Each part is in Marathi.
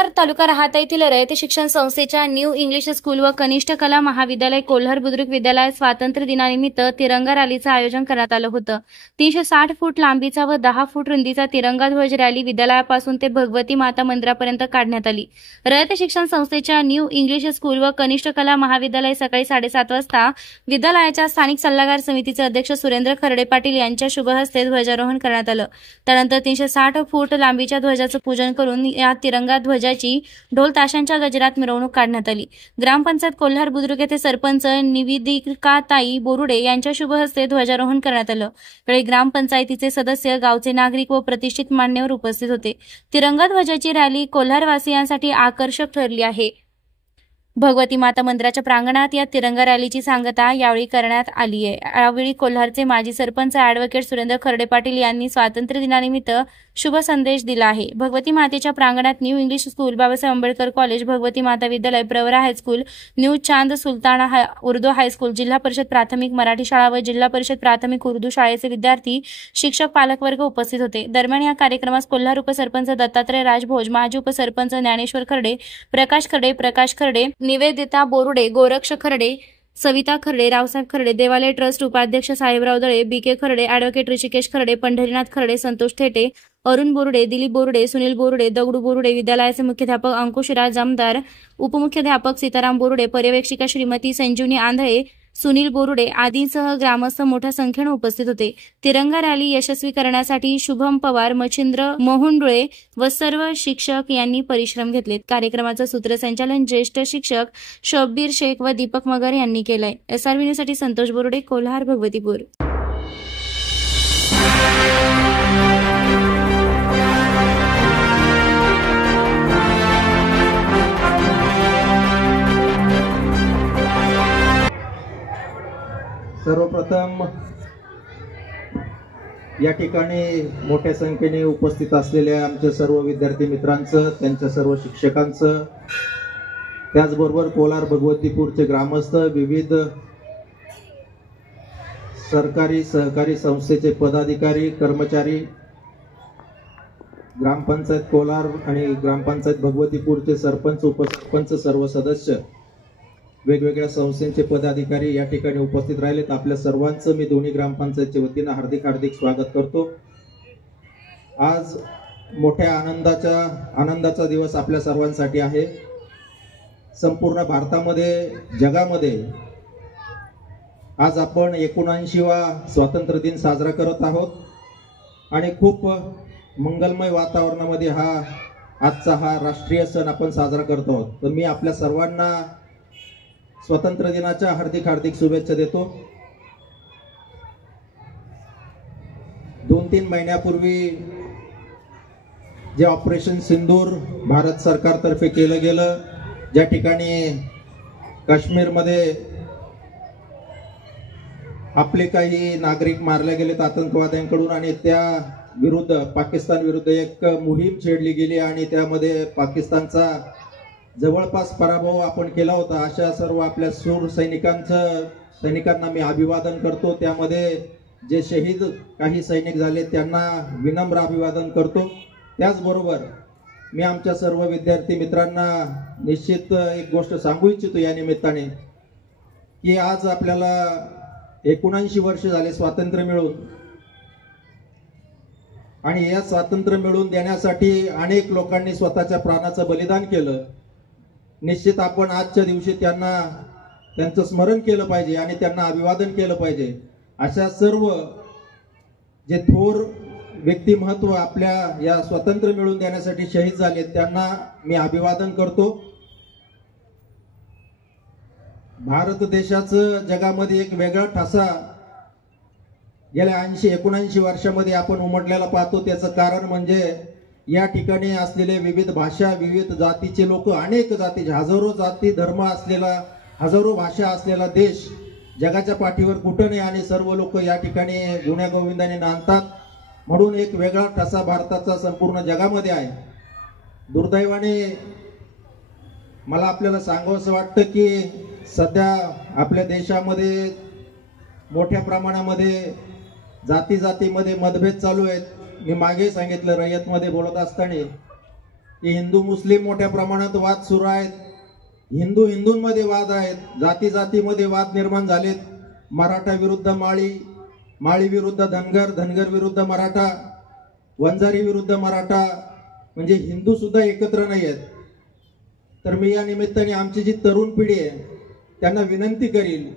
कोल्हार तालुका राहाता येथील रयत शिक्षण संस्थेच्या न्यू इंग्लिश स्कूल व कनिष्ठ कला महाविद्यालय कोल्हार बुद्रुक विद्यालयात स्वातंत्र्य दिनानिमित्त तिरंगा रॅलीचं आयोजन करण्यात आलं होतं। 360 फूट लांबीचा व 10 फूट रुंदीचा तिरंगा ध्वज रॅली विद्यालयापासून ते भगवती माता मंदिरापर्यंत काढण्यात आली। रयत शिक्षण संस्थेच्या न्यू इंग्लिश स्कूल व कनिष्ठ कला महाविद्यालय सकाळी 7:30 वाजता विद्यालयाच्या स्थानिक सल्लागार समितीचे अध्यक्ष सुरेंद्र खर्डे पाटील यांच्या शुभ हस्ते ध्वजारोहण करण्यात आलं। त्यानंतर 360 फूट लांबीच्या ध्वजाचं पूजन करून या तिरंगा ध्वजाची ढोल ताशांच्या गजरात मिरवणूक काढण्यात आली। ग्रामपंचायत कोल्हार बुद्रुक येथे सरपंच निवेदिकाताई बोरुडे यांच्या शुभ हस्ते ध्वजारोहण करण्यात आलं। यावेळी ग्रामपंचायतीचे सदस्य, गावचे नागरिक व प्रतिष्ठित मान्यवर उपस्थित होते। तिरंगा ध्वजाची रॅली कोल्हारवासियांसाठी आकर्षक ठरली आहे। भगवती माता मंदिराच्या प्रांगणात या तिरंगा रॅलीची सांगता यावेळी करण्यात आली आहे। यावेळी कोल्हारचे माजी सरपंच ॲडव्होकेट सुरेंद्र खर्डे पाटील यांनी स्वातंत्र्य दिनानिमित्त शुभ संदेश दिला आहे। भगवती मातेच्या प्रांगणात new English school, Babasaheb Ambedkar college, Bhagwati माता विद्यालय, प्रवरा हायस्कूल, न्यू चांद सुलताना उर्दू हायस्कूल, जिल्हा परिषद प्राथमिक मराठी शाळा व जिल्हा परिषद प्राथमिक उर्दू शाळेचे विद्यार्थी, शिक्षक, पालकवर्ग उपस्थित होते। दरम्यान या कार्यक्रमास कोल्हार उपसरपंच दत्तात्रय राजभोज, माजी उपसरपंच ज्ञानेश्वर खर्डे, प्रकाश खर्डे, निवेदिता बोरुडे, गोरक्ष खर्डे, सविता खर्डे, रावसाहेब खर्डे, देवालय ट्रस्ट उपाध्यक्ष साहेबराव दळे, बीके खर्डे, ॲडव्होकेट ऋषिकेश खर्डे, पंढरीनाथ खर्डे, संतोष थेटे, अरुण बोरुडे, दिलीप बोरुडे, सुनील बोरुडे, दगडू बोरुडे, विद्यालयाचे मुख्याध्यापक अंकुशराज जमदार, उपमुख्याध्यापक सीताराम बोरुडे, पर्यवेक्षिका श्रीमती संजीवनी आंधळे, सुनील बोरुडे आदींसह ग्रामस्थ मोठ्या संख्येने उपस्थित होते। तिरंगा रॅली यशस्वी करण्यासाठी शुभम पवार, मच्छिंद्र मोहुंडुळे व सर्व शिक्षक यांनी परिश्रम घेतले। कार्यक्रमाचं सूत्रसंचालन ज्येष्ठ शिक्षक शब्बीर शेख व दीपक मगर यांनी केलंय। SRV न्यूजसाठी संतोष बोरुडे, कोल्हार, भगवतीपूर। सर्वप्रथम या ठिकाणी मोठ्या संख्येने उपस्थित असलेल्या आमच्या सर्व विद्यार्थी मित्रांचं, त्यांच्या सर्व शिक्षकांचं, त्याचबरोबर कोलार भगवतीपूरचे ग्रामस्थ, विविध सरकारी सहकारी संस्थेचे पदाधिकारी, कर्मचारी, ग्रामपंचायत कोलार आणि ग्रामपंचायत भगवतीपूरचे सरपंच, उपसरपंच, सर्व सदस्य, वेगवेगळ्या संस्थांचे पदाधिकारी या ठिकाणी उपस्थित राहिलेत। आपल्या सर्वांचं मी दोन्ही ग्रामपंचायतच्या वतीने हार्दिक स्वागत करतो। आज मोठ्या आनंदाचा दिवस आपल्या सर्वांसाठी आहे। संपूर्ण भारतामध्ये, जगामध्ये आज आपण 79वा स्वातंत्र्य दिन साजरा करत आहोत आणि खूप मंगलमय वातावरणामध्ये आजचा हा राष्ट्रीय सण आपण साजरा करतो आहोत। तर मी आपल्या सर्वांना स्वातंत्र्य दिनाच्या हार्दिक शुभेच्छा देतो। 2-3 महिन्यापूर्वी जे ऑपरेशन सिंदूर भारत सरकारतर्फे केलं गेलं, ज्या ठिकाणी काश्मीरमध्ये आपले काही नागरिक मारले गेलेत आतंकवाद्यांकडून आणि त्या विरुद्ध, पाकिस्तान विरुद्ध एक मोहीम छेडली गेली आणि त्यामध्ये पाकिस्तानचा जवळपास पराभव आपण केला होता। अशा सर्व आपल्या शूर सैनिकांना मी अभिवादन करतो। त्यामध्ये जे शहीद काही सैनिक झाले त्यांना विनम्र अभिवादन करतो। त्याचबरोबर मी आमच्या सर्व विद्यार्थी मित्रांना निश्चित एक गोष्ट सांगू इच्छितो या निमित्ताने की आज आपल्याला 79 वर्ष झाले स्वातंत्र्य मिळून, आणि या स्वातंत्र्य मिळवून देण्यासाठी अनेक लोकांनी स्वतःच्या प्राणाचं बलिदान केलं। निश्चित आपण आजच्या दिवशी त्यांचं स्मरण केलं पाहिजे आणि त्यांना अभिवादन केलं पाहिजे। अशा सर्व जे थोर व्यक्तिमत्व आपल्या या स्वातंत्र्य मिळवून देण्यासाठी शहीद झाले त्यांना मी अभिवादन करतो। भारत देशाचं जगामध्ये एक वेगळा ठसा गेल्या 80-79 वर्षामध्ये आपण उमटलेला पाहतो। त्याचं कारण म्हणजे या ठिकाणी असलेले विविध भाषा, विविध जातीचे लोक, अनेक जातीचे, हजारो जाती धर्म असलेला, हजारो भाषा असलेला देश जगाच्या पाठीवर कुठं नाही आणि सर्व लोक या ठिकाणी गुण्यागोविंदाने नांदतात। म्हणून एक वेगळा ठसा भारताचा संपूर्ण जगामध्ये आहे। दुर्दैवाने मला आपल्याला सांगावंसं वाटतं की सध्या आपल्या देशामध्ये मोठ्या प्रमाणामध्ये जातीमध्ये मतभेद चालू आहेत। मी मागे सांगितलं रयतमध्ये बोलत असताना की हिंदू मुस्लिम मोठ्या प्रमाणात वाद सुरू आहेत, हिंदू हिंदूंमध्ये वाद आहेत, जाती जातीमध्ये वाद निर्माण झालेत, मराठा विरुद्ध माळी, माळी विरुद्ध धनगर, धनगर विरुद्ध मराठा, वंजारी विरुद्ध मराठा, म्हणजे हिंदू सुद्धा एकत्र नाही आहेत. तर मी या निमित्ताने आमची जी तरुण पिढी आहे त्यांना विनंती करील,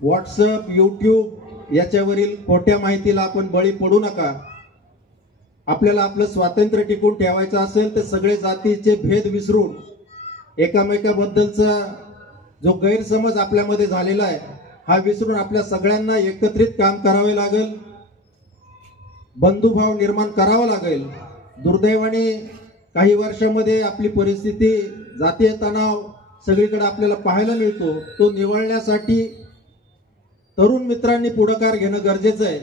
व्हॉट्सअप, यूट्यूब याच्यावरील खोट्या माहितीला आपण बळी पडू नका. आपल्याला आपलं स्वातंत्र्य टिकून ठेवायचं असेल तर सगळे जातीचे भेद विसरून एकामेकाबद्दलचा जो गैरसमज आपल्यामध्ये झालेला आहे हा विसरून आपल्या सगळ्यांना एकत्रित काम करावे लागेल, बंधुभाव निर्माण करावा लागेल. दुर्दैवाने काही वर्षामध्ये आपली परिस्थिती, जातीय तणाव सगळीकडे आपल्याला पाहायला मिळतो. तो निवळण्यासाठी तरुण मित्रांनी पुढाकार घेणं गरजेचं आहे.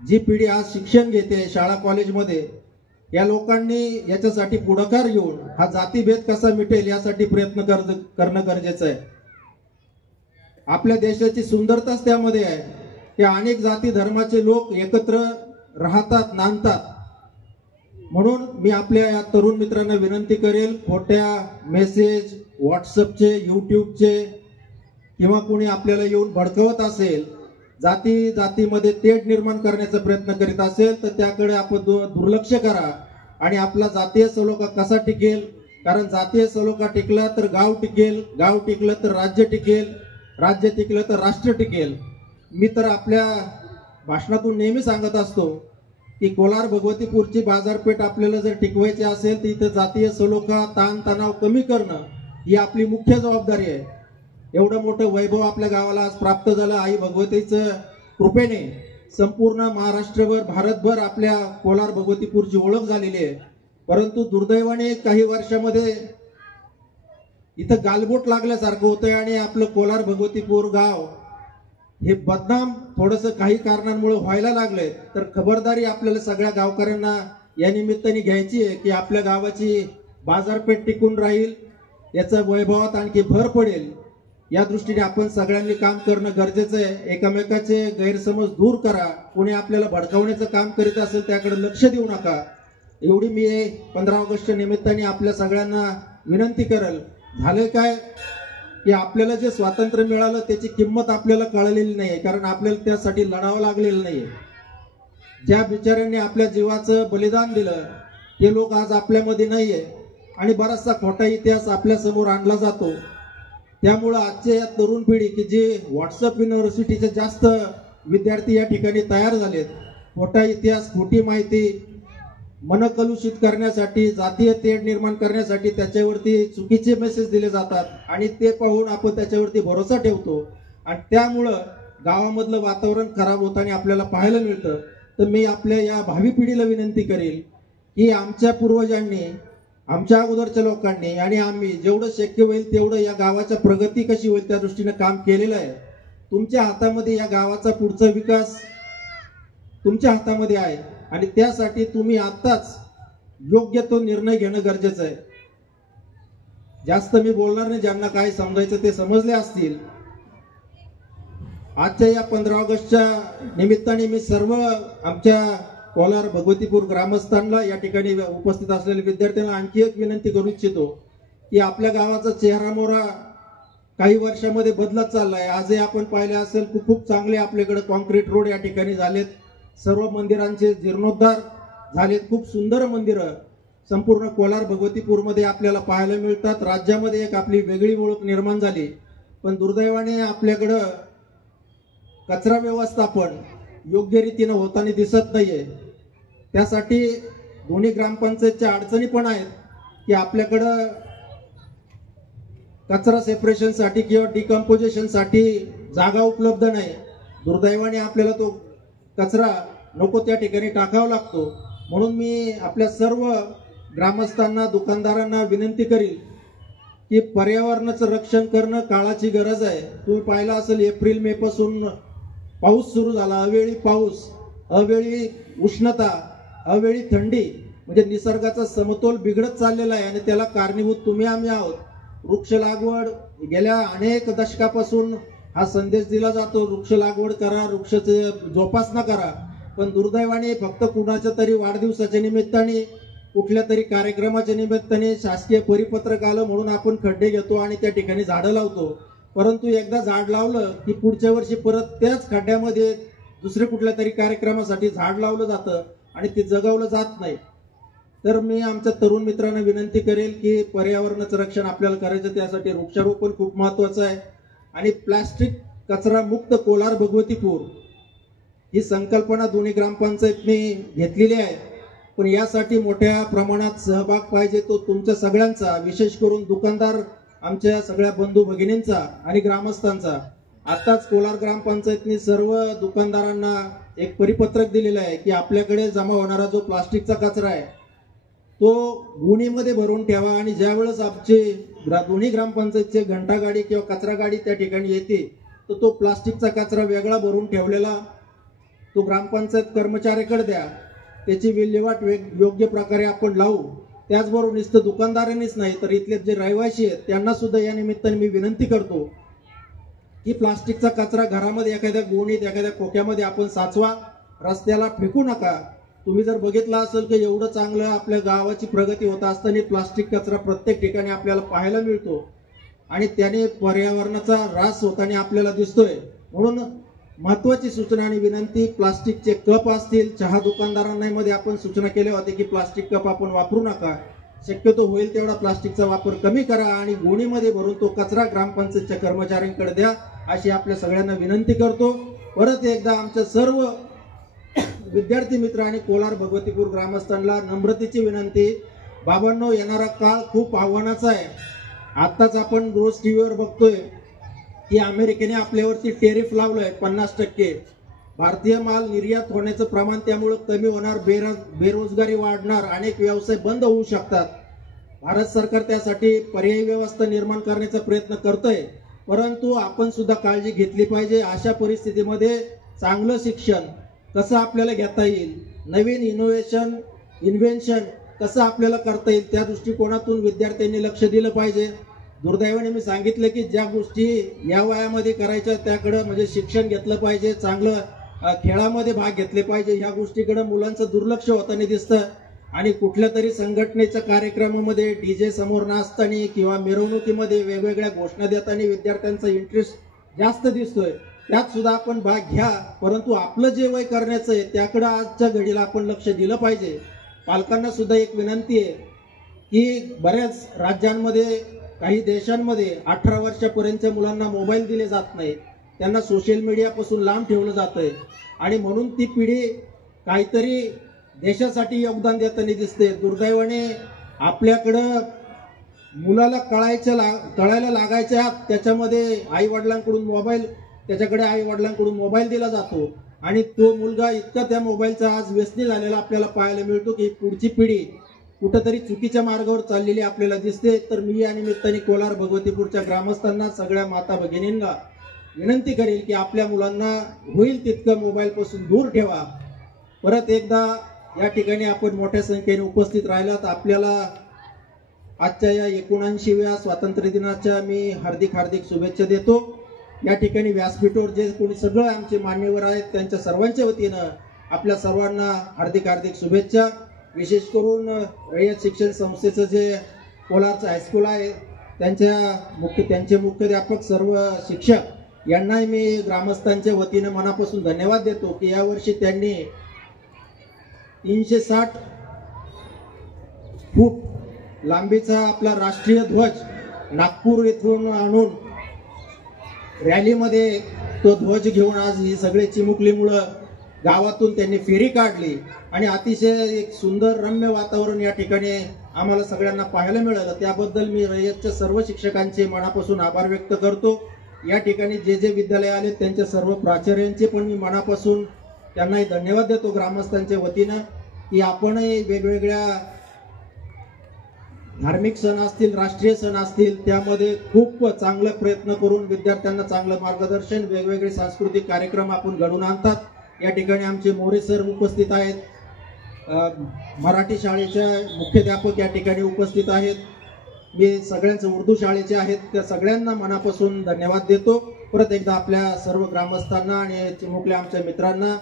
जी पिढी आज शिक्षण घेते शाळा कॉलेजमध्ये, या लोकांनी याच्यासाठी पुढाकार घेऊन हा जातीभेद कसा मिटेल यासाठी प्रयत्न करणं गरजेचं आहे. आपल्या देशाची सुंदरताच त्यामध्ये आहे की अनेक जाती धर्माचे लोक एकत्र राहतात, नांदतात. म्हणून मी आपल्या या तरुण मित्रांना विनंती करेल, खोट्या मेसेज व्हॉट्सअपचे, यूट्यूबचे किंवा कोणी आपल्याला येऊन भडकवत असेल, जाती जातीमध्ये तेढ निर्माण करण्याचा प्रयत्न करीत असेल तर त्याकडे आपण दुर्लक्ष करा आणि आपला जातीय सलोखा कसा टिकेल. कारण जातीय सलोखा टिकला तर गाव टिकेल, गाव टिकलं तर राज्य टिकेल, राज्य टिकलं तर राष्ट्र टिकेल. मी तर आपल्या भाषणातून नेहमी सांगत असतो की कोलार भगवतीपूरची बाजारपेठ आपल्याला जर टिकवायची असेल तर इथं जातीय सलोखा, ताण तणाव कमी करणं ही आपली मुख्य जबाबदारी आहे. एवढं मोठं वैभव आपल्या गावाला आज प्राप्त झालं आई भगवतीचं कृपेने. संपूर्ण महाराष्ट्रभर, भारतभर आपल्या कोलार भगवतीपूरची ओळख झालेली आहे. परंतु दुर्दैवाने काही वर्षामध्ये इथं गालबोट लागल्यासारखं होतंय आणि आपलं कोलार भगवतीपूर गाव हे बदनाम थोडंसं काही कारणांमुळे व्हायला लागलंय. तर खबरदारी आपल्याला सगळ्या गावकऱ्यांना या निमित्ताने घ्यायची आहे की आपल्या गावाची बाजारपेठ टिकून राहील, याचा वैभवात आणखी भर पडेल, या दृष्टीने आपण सगळ्यांनी काम करणं गरजेचं आहे. एकमेकाचे गैरसमज दूर करा. कोणी आपल्याला भडकावण्याचं काम करीत असेल त्याकडे लक्ष देऊ नका. एवढी मी 15 ऑगस्टच्या निमित्ताने आपल्या सगळ्यांना विनंती करेल. झाले काय की आपल्याला जे स्वातंत्र्य मिळालं त्याची किंमत आपल्याला कळलेली नाही, कारण आपल्याला त्यासाठी लढावं लागलेलं नाही. ज्या बिचाऱ्यांनी आपल्या जीवाचं बलिदान दिलं ते लोक आज आपल्यामध्ये नाहीये आणि बराचसा खोटा इतिहास आपल्या समोर आणला जातो. त्यामुळं आजच्या या तरुण पिढी की जे व्हॉट्सअप युनिव्हर्सिटीचे जास्त विद्यार्थी या ठिकाणी तयार झालेत, खोटा इतिहास, खोटी माहिती मनकलुषित करण्यासाठी, जातीय तेढ निर्माण करण्यासाठी त्याच्यावरती चुकीचे मेसेज दिले जातात आणि ते पाहून आपण त्याच्यावरती भरोसा ठेवतो आणि त्यामुळं गावामधलं वातावरण खराब होताना आपल्याला पाहायला मिळतं. तर मी आपल्या या भावी पिढीला विनंती करेल की आमच्या पूर्वजांनी, आमच्या अगोदरच्या लोकांनी आणि आम्ही जेवढं शक्य होईल तेवढं या गावाच्या प्रगती कशी होईल त्या दृष्टीने काम केलेलं आहे. तुमच्या हातामध्ये या गावाचा पुढचा विकास तुमच्या हातामध्ये आहे आणि त्यासाठी तुम्ही आत्ताच योग्य तो निर्णय घेणं गरजेचं आहे. जास्त मी बोलणार नाही, ज्यांना काय समजायचं ते समजले असतील. आजच्या या 15 ऑगस्टच्या निमित्ताने मी सर्व आमच्या कोलार भगवतीपूर ग्रामस्थांना, या ठिकाणी उपस्थित असलेल्या विद्यार्थ्यांना आणखी एक विनंती करू इच्छितो की आपल्या गावाचा चेहरा मोहरा काही वर्षामध्ये बदलत चाललाय. आजही आपण पाहिले असेल खूप चांगले आपल्याकडे कॉन्क्रीट रोड या ठिकाणी झालेत, सर्व मंदिरांचे जीर्णोद्धार झालेत, खूप सुंदर मंदिरं संपूर्ण कोलार भगवतीपूरमध्ये आपल्याला पाहायला मिळतात. राज्यामध्ये एक आपली वेगळी ओळख निर्माण झाली. पण दुर्दैवाने आपल्याकडं कचरा व्यवस्थापन योग्य रीतीने होताना दिसत नाहीये. त्यासाठी दोन्ही ग्रामपंचायतच्या अडचणी पण आहेत की आपल्याकडं कचरा सेपरेशनसाठी किंवा डिकम्पोजिशनसाठी जागा उपलब्ध नाही. दुर्दैवाने आपल्याला तो कचरा नको त्या ठिकाणी टाकावा लागतो. म्हणून मी आपल्या सर्व ग्रामस्थांना, दुकानदारांना विनंती करील की पर्यावरणाचं रक्षण करणं काळाची गरज आहे. तुम्ही पाहिलं असेल एप्रिल मे पासून पाऊस सुरू झाला, अवेळी पाऊस, अवेळी उष्णता, अवेळी थंडी, म्हणजे निसर्गाचा समतोल बिघडत चाललेला आहे आणि त्याला कारणीभूत तुम्ही आम्ही आहोत. वृक्ष लागवड गेल्या अनेक दशकापासून हा संदेश दिला जातो, वृक्ष लागवड करा, वृक्षाची जोपासना करा. पण दुर्दैवाने फक्त कुणाच्या तरी वाढदिवसाच्या निमित्ताने कुठल्या तरी कार्यक्रमाच्या निमित्ताने शासकीय परिपत्रक आलं म्हणून आपण खड्डे घेतो आणि त्या ठिकाणी झाडं लावतो, परंतु एकदा झाड लावलं की पुढच्या वर्षी परत त्याच खड्ड्यामध्ये दुसऱ्या कुठल्या तरी कार्यक्रमासाठी झाड लावलं जातं आणि ते जगवलं जात नाही. तर मी आमच्या तरुण मित्रांना विनंती करेल की पर्यावरणाचं रक्षण आपल्याला करायचं, त्यासाठी वृक्षारोपण खूप महत्वाचं आहे. आणि प्लास्टिक कचरा मुक्त कोलार भगवतीपूर ही संकल्पना दोन्ही ग्रामपंचायतने घेतलेली आहे, पण यासाठी मोठ्या प्रमाणात सहभाग पाहिजे, तो तुमच्या सगळ्यांचा, विशेष करून दुकानदार आमच्या सगळ्या बंधू भगिनींचा आणि ग्रामस्थांचा. आताच कोलार ग्रामपंचायतने सर्व दुकानदारांना एक परिपत्रक दिलेलं आहे की आपल्याकडे जमा होणारा जो प्लास्टिकचा कचरा आहे तो गुणीमध्ये भरून ठेवा, आणि ज्यावेळेस आमचे दोन्ही ग्रामपंचायतचे घंटागाडी किंवा कचरा गाडी त्या ठिकाणी येते तर तो प्लास्टिकचा कचरा वेगळा भरून ठेवलेला तो ग्रामपंचायत कर्मचाऱ्याकडे द्या, त्याची विल्हेवाट योग्य प्रकारे आपण लावू. त्याचबरोबर नुसतं दुकानदारांनीच नाही तर इथले जे रहिवासी आहेत त्यांना सुद्धा या निमित्ताने मी विनंती करतो की प्लास्टिकचा कचरा घरामध्ये एखाद्या गोणीत एखाद्या खोक्यामध्ये आपण साचवा, रस्त्याला फेकू नका. तुम्ही जर बघितलं असेल की एवढं चांगलं आपल्या गावाची प्रगती होत असताना प्लास्टिक कचरा प्रत्येक ठिकाणी आपल्याला पाहायला मिळतो आणि त्याने पर्यावरणाचा ऱ्हास होताना आपल्याला दिसतोय. म्हणून महत्वाची सूचना आणि विनंती, प्लास्टिकचे कप असतील, चहा दुकानदारांमध्ये आपण सूचना केल्या होत्या की प्लास्टिक कप आपण वापरू नका, शक्यतो होईल तेवढा प्लास्टिकचा वापर कमी करा आणि गोणीमध्ये भरून तो कचरा ग्रामपंचायतच्या कर्मचाऱ्यांकडे द्या, अशी आपल्या सगळ्यांना विनंती करतो. परत एकदा आमच्या सर्व विद्यार्थी मित्र आणि कोलार भगवतीपूर ग्रामस्थांना नम्रतेची विनंती. बाबांनो, येणारा काळ खूप आव्हानाचा आहे. आताच आपण रोज टीव्हीवर बघतोय की अमेरिकेने आपल्यावरती टेरिफ लावलंय 50%. भारतीय माल निर्यात होण्याचं प्रमाण त्यामुळे कमी होणार, बेरोजगारी वाढणार, अनेक व्यवसाय बंद होऊ शकतात. भारत सरकार त्यासाठी पर्यायी व्यवस्था निर्माण करण्याचा प्रयत्न करतोय, परंतु आपण सुद्धा काळजी घेतली पाहिजे. अशा परिस्थितीमध्ये चांगलं शिक्षण कसं आपल्याला घेता येईल, नवीन इन्व्हेन्शन कसं आपल्याला करता येईल, त्या दृष्टिकोनातून विद्यार्थ्यांनी लक्ष दिलं पाहिजे. दुर्दैवाने मी सांगितलं की ज्या गोष्टी या वयामध्ये करायच्या त्याकडे म्हणजे शिक्षण घेतलं पाहिजे, चांगलं खेळामध्ये भाग घेतले पाहिजे, ह्या गोष्टीकडे मुलांचं दुर्लक्ष होताना दिसतं. आणि कुठल्या तरी संघटनेच्या कार्यक्रमामध्ये डीजे समोर नाचताना किंवा मिरवणुकीमध्ये वेगवेगळ्या घोषणा देताना विद्यार्थ्यांचा इंटरेस्ट जास्त दिसतोय. त्यात सुद्धा आपण भाग घ्या, परंतु आपलं जे वय करण्याचं आहे त्याकडे आजच्या घडीला आपण लक्ष दिलं पाहिजे. पालकांना सुद्धा एक विनंती आहे की बऱ्याच राज्यांमध्ये, काही देशांमध्ये 18 वर्षापर्यंतच्या मुलांना मोबाईल दिले जात नाही, त्यांना सोशल मीडियापासून लांब ठेवलं जातंय आणि म्हणून ती पिढी काहीतरी देशासाठी योगदान देताना दिसते. दुर्दैवाने आपल्याकडं मुलाला कळायला लागायच्या त्याच्यामध्ये आई वडिलांकडून मोबाईल दिला जातो आणि तो मुलगा इतका त्या मोबाईलचा आज व्यसनी झालेला आपल्याला पाहायला मिळतो की पुढची पिढी कुठंतरी चुकीच्या मार्गावर चाललेली आपल्याला दिसते. तर मी या निमित्ताने कोलार भगवतीपूरच्या ग्रामस्थांना, सगळ्या माता भगिनींना विनंती करेल की आपल्या मुलांना होईल तितकं मोबाईलपासून दूर ठेवा. परत एकदा या ठिकाणी आपण मोठ्या संख्येने उपस्थित राहिलात, आपल्याला आजच्या या 79व्या स्वातंत्र्य दिनाच्या मी हार्दिक शुभेच्छा देतो. या ठिकाणी व्यासपीठावर जे कोणी सगळं आमचे मान्यवर आहेत त्यांच्या सर्वांच्या वतीनं आपल्या सर्वांना हार्दिक शुभेच्छा. विशेष करून रयत शिक्षण संस्थेचं जे कोलारचं हायस्कूल आहे त्यांचे मुख्याध्यापक, सर्व शिक्षक यांनाही मी ग्रामस्थांच्या वतीनं मनापासून धन्यवाद देतो की यावर्षी त्यांनी 360 फूट लांबीचा आपला राष्ट्रीय ध्वज नागपूर येथून आणून रॅलीमध्ये तो ध्वज घेऊन आज ही सगळे चिमुकलीमुळं गावातून त्यांनी फेरी काढली आणि अतिशय एक सुंदर रम्य वातावरण या ठिकाणी आम्हाला सगळ्यांना पाहायला मिळालं. त्याबद्दल मी रयतच्या सर्व शिक्षकांचे मनापासून आभार व्यक्त करतो. या ठिकाणी जे विद्यालय आले त्यांच्या सर्व प्राचार्यांचे पण मी मनापासून त्यांनाही धन्यवाद देतो ग्रामस्थांच्या वतीनं की आपणही वेगवेगळ्या धार्मिक सण असतील, राष्ट्रीय सण असतील, त्यामध्ये खूप चांगला प्रयत्न करून विद्यार्थ्यांना चांगलं मार्गदर्शन, वेगवेगळे सांस्कृतिक कार्यक्रम आपण घडवून आणतात. या ठिकाणी आमचे मोरे सर उपस्थित आहेत, मराठी शाळेच्या मुख्याध्यापक या ठिकाणी उपस्थित आहेत, मी सगळ्यांचे उर्दू शाळेचे आहेत, त्या सगळ्यांना मनापासून धन्यवाद देतो. परत एकदा आपल्या सर्व ग्रामस्थांना आणि चिमुकल्या आमच्या मित्रांना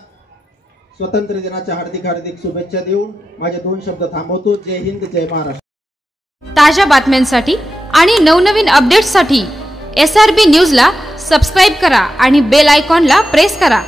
स्वातंत्र्य दिनाच्या हार्दिक शुभेच्छा देऊन माझे 2 शब्द थांबवतो. जय हिंद, जय महाराष्ट्र. ताज्या बातम्यांसाठी आणि नवनवीन अपडेट्ससाठी SRB न्यूजला सबस्क्राईब करा आणि बेल आयकॉनला प्रेस करा.